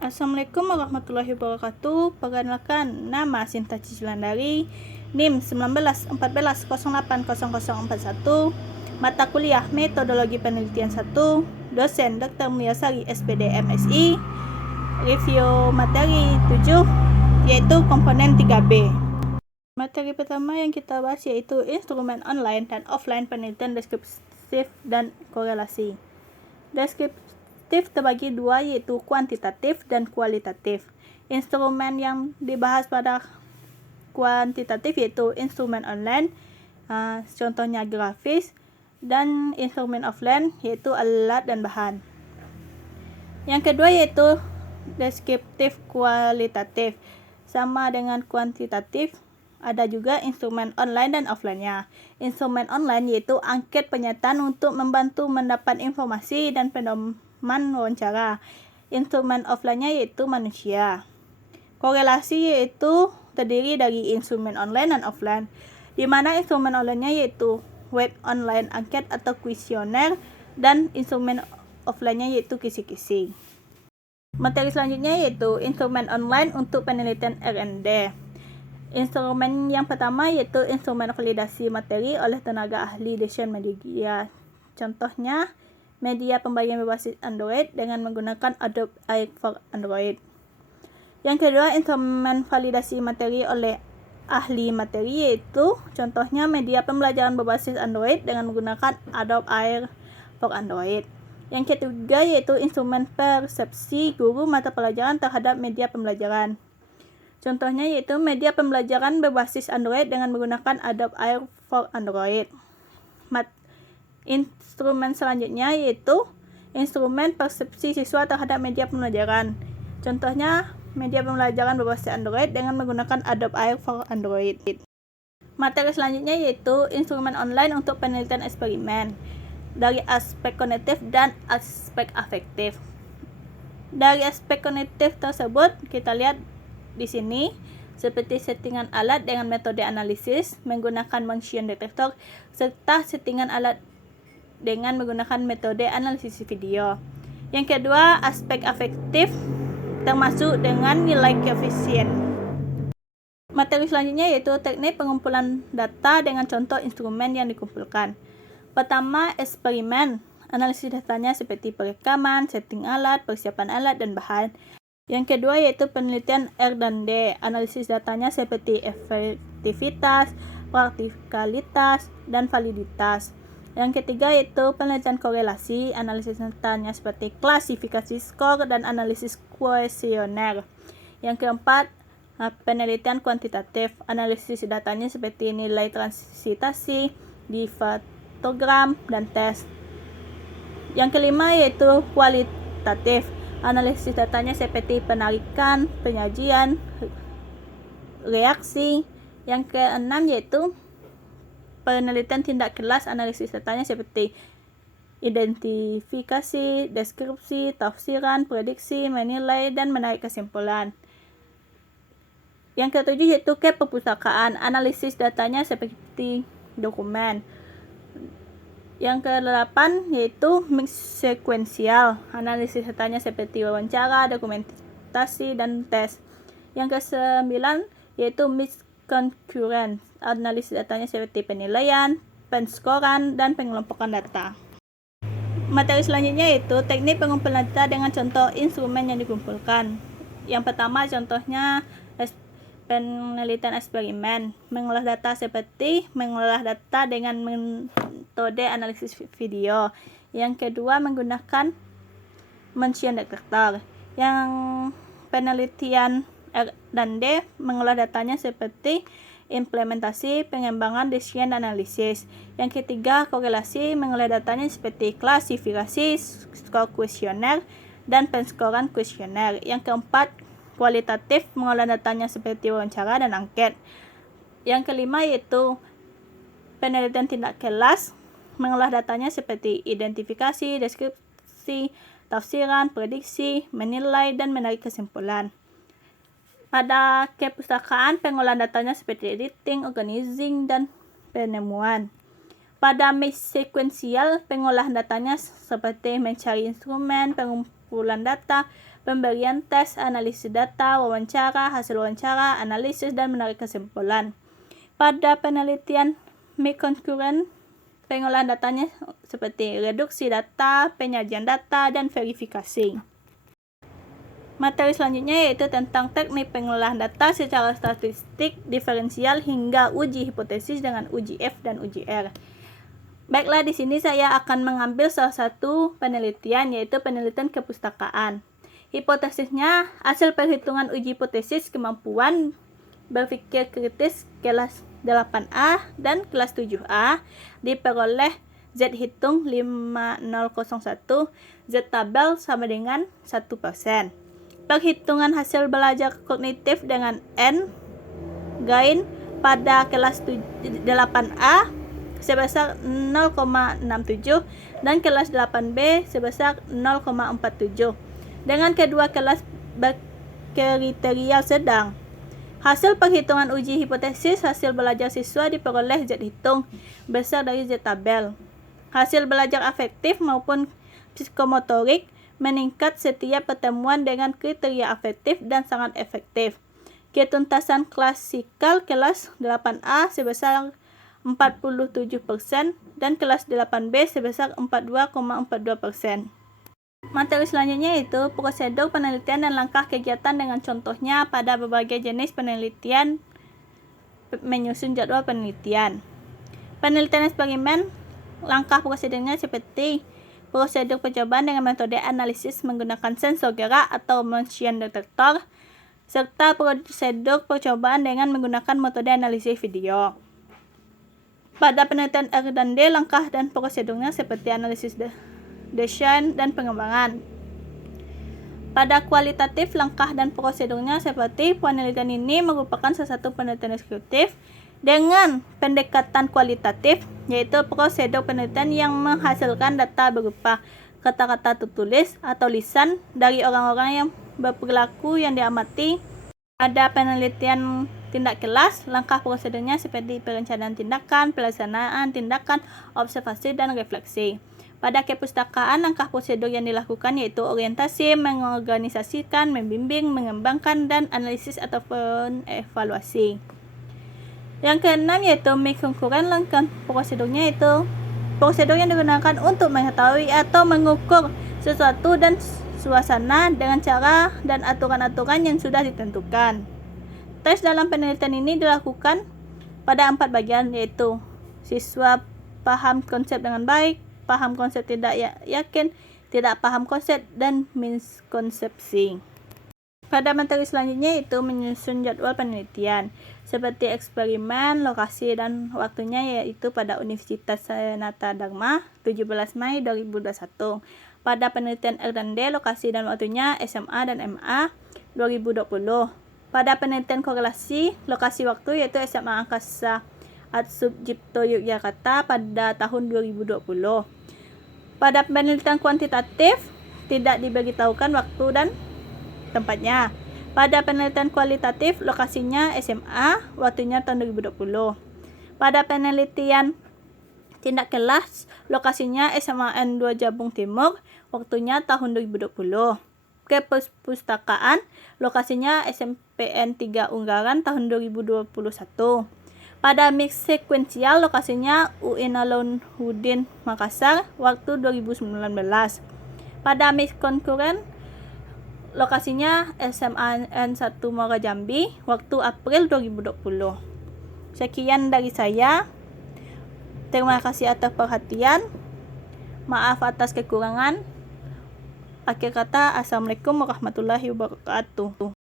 Assalamualaikum warahmatullahi wabarakatuh. Perkenalkan, nama Sinta Cicilandari, NIM 1914080041, mata kuliah Metodologi Penelitian 1, dosen Dr. Mulyasari SPD MSI, review materi 7, yaitu komponen 3B. Materi pertama yang kita bahas yaitu instrumen online dan offline penelitian deskriptif dan korelasi. Deskriptif terbagi dua, yaitu kuantitatif dan kualitatif. Instrumen yang dibahas pada kuantitatif yaitu instrumen online, contohnya grafis, dan instrumen offline yaitu alat dan bahan. Yang kedua yaitu deskriptif kualitatif, sama dengan kuantitatif. Ada juga instrumen online dan offline-nya. Instrumen online yaitu angket penyataan untuk membantu mendapat informasi dan pedoman wawancara. Instrumen offline-nya yaitu manusia. Korelasi yaitu terdiri dari instrumen online dan offline, di mana instrumen online-nya yaitu web online angket atau kuesioner, dan instrumen offline-nya yaitu kisi-kisi. Materi selanjutnya yaitu instrumen online untuk penelitian R&D. Instrumen yang pertama yaitu instrumen validasi materi oleh tenaga ahli desain media. Contohnya, media pembagian berbasis Android dengan menggunakan Adobe Air for Android. Yang kedua, instrumen validasi materi oleh ahli materi yaitu contohnya media pembelajaran berbasis Android dengan menggunakan Adobe Air for Android. Yang ketiga yaitu instrumen persepsi guru mata pelajaran terhadap media pembelajaran. Contohnya yaitu media pembelajaran berbasis Android dengan menggunakan Adobe Air for Android. Instrumen selanjutnya yaitu instrumen persepsi siswa terhadap media pembelajaran. Contohnya media pembelajaran berbasis Android dengan menggunakan Adobe Air for Android. Materi selanjutnya yaitu instrumen online untuk penelitian eksperimen dari aspek kognitif dan aspek afektif. Dari aspek kognitif tersebut kita lihat di sini seperti settingan alat dengan metode analisis menggunakan motion detector serta settingan alat dengan menggunakan metode analisis video. Yang kedua, aspek afektif termasuk dengan nilai koefisien. Materi selanjutnya yaitu teknik pengumpulan data dengan contoh instrumen yang dikumpulkan. Pertama, eksperimen. Analisis datanya seperti perekaman, setting alat, persiapan alat, dan bahan. Yang kedua yaitu penelitian R&D. Analisis datanya seperti efektivitas, praktikalitas, dan validitas. Yang ketiga yaitu penelitian korelasi. Analisis datanya seperti klasifikasi skor dan analisis kuesioner. Yang keempat, penelitian kuantitatif. Analisis datanya seperti nilai transitasi, difatogram, dan tes. Yang kelima yaitu kualitatif. Analisis datanya seperti penarikan, penyajian, reaksi. Yang keenam yaitu penelitian tindak kelas. Analisis datanya seperti identifikasi, deskripsi, tafsiran, prediksi, menilai, dan menarik kesimpulan. Yang ketujuh yaitu keperpustakaan. Analisis datanya seperti dokumen. Yang ke-8 yaitu mix sekuensial. Analisis datanya seperti wawancara, dokumentasi, dan tes. Yang ke-9 yaitu mix concurrent. Analisis datanya seperti penilaian, penskoran, dan pengelompokan data. Materi selanjutnya yaitu teknik pengumpulan data dengan contoh instrumen yang dikumpulkan. Yang pertama contohnya penelitian eksperimen, mengolah data seperti mengolah data dengan metode analisis video. Yang kedua menggunakan motion detector. Yang penelitian R&D mengolah datanya seperti implementasi, pengembangan, desain, dan analisis. Yang ketiga korelasi, mengolah datanya seperti klasifikasi, skor kuesioner, dan penskoran kuesioner. Yang keempat kualitatif, mengolah datanya seperti wawancara dan angket. Yang kelima yaitu penelitian tindak kelas, mengolah datanya seperti identifikasi, deskripsi, tafsiran, prediksi, menilai, dan menarik kesimpulan. Pada kepustakaan, pengolahan datanya seperti editing, organizing, dan penemuan. Pada mix sekuensial, pengolahan datanya seperti mencari instrumen, pengumpulan data, pemberian tes, analisis data, wawancara, hasil wawancara, analisis, dan menarik kesimpulan. Pada penelitian konkuren, pengolahan datanya seperti reduksi data, penyajian data, dan verifikasi. Materi selanjutnya yaitu tentang teknik pengolahan data secara statistik, diferensial, hingga uji hipotesis dengan uji F dan uji R. Baiklah, di sini saya akan mengambil salah satu penelitian, yaitu penelitian kepustakaan. Hipotesisnya, hasil perhitungan uji hipotesis kemampuan berpikir kritis kelas 8A dan kelas 7A diperoleh Z hitung 5001, Z tabel sama dengan 1%. Perhitungan hasil belajar kognitif dengan N gain pada kelas 8A sebesar 0,67 dan kelas 8B sebesar 0,47. Dengan kedua kelas berkriteria sedang. Hasil perhitungan uji hipotesis hasil belajar siswa diperoleh Z hitung besar dari Z tabel. Hasil belajar afektif maupun psikomotorik meningkat setiap pertemuan dengan kriteria afektif dan sangat efektif. Ketuntasan klasikal kelas 8A sebesar 47% dan kelas 8B sebesar 42,42%. Materi selanjutnya yaitu prosedur penelitian dan langkah kegiatan dengan contohnya pada berbagai jenis penelitian menyusun jadwal penelitian. Penelitian eksperimen, langkah prosedurnya seperti prosedur percobaan dengan metode analisis menggunakan sensor gerak atau motion detector, serta prosedur percobaan dengan menggunakan metode analisis video. Pada penelitian R dan D, langkah dan prosedurnya seperti analisis desain dan pengembangan. Pada kualitatif, langkah dan prosedurnya seperti penelitian ini merupakan salah satu penelitian eksekutif dengan pendekatan kualitatif, yaitu prosedur penelitian yang menghasilkan data berupa kata-kata tertulis atau lisan dari orang-orang yang berperilaku yang diamati. Ada penelitian tindak kelas, langkah prosedurnya seperti perencanaan tindakan, pelaksanaan tindakan, observasi, dan refleksi. Pada kepustakaan, langkah prosedur yang dilakukan yaitu orientasi, mengorganisasikan, membimbing, mengembangkan, dan analisis ataupun evaluasi. Yang keenam yaitu konkuren, langkah prosedurnya yaitu prosedur yang digunakan untuk mengetahui atau mengukur sesuatu dan suasana dengan cara dan aturan-aturan yang sudah ditentukan. Tes dalam penelitian ini dilakukan pada 4 bagian, yaitu siswa paham konsep dengan baik, paham konsep tidak yakin, tidak paham konsep, dan miskonsepsi. Pada materi selanjutnya itu menyusun jadwal penelitian seperti eksperimen, lokasi, dan waktunya yaitu pada Universitas Sanata Dharma 17 Mei 2021. Pada penelitian R dan D, lokasi dan waktunya SMA dan MA 2020. Pada penelitian korelasi, lokasi waktu yaitu SMA Angkasa Atsubjipto Yogyakarta pada tahun 2020. Pada penelitian kuantitatif, tidak diberitahukan waktu dan tempatnya. Pada penelitian kualitatif, lokasinya SMA, waktunya tahun 2020. Pada penelitian tindak kelas, lokasinya SMA N2 Jabung Timur, waktunya tahun 2020. Kepustakaan, lokasinya SMPN 3 Ungaran tahun 2021. Pada mix sekuensial, lokasinya UIN Alauddin Makassar, waktu 2019. Pada mix konkuren, lokasinya SMA N1 Muara Jambi, waktu April 2020. Sekian dari saya. Terima kasih atas perhatian. Maaf atas kekurangan. Akhir kata, Assalamualaikum warahmatullahi wabarakatuh.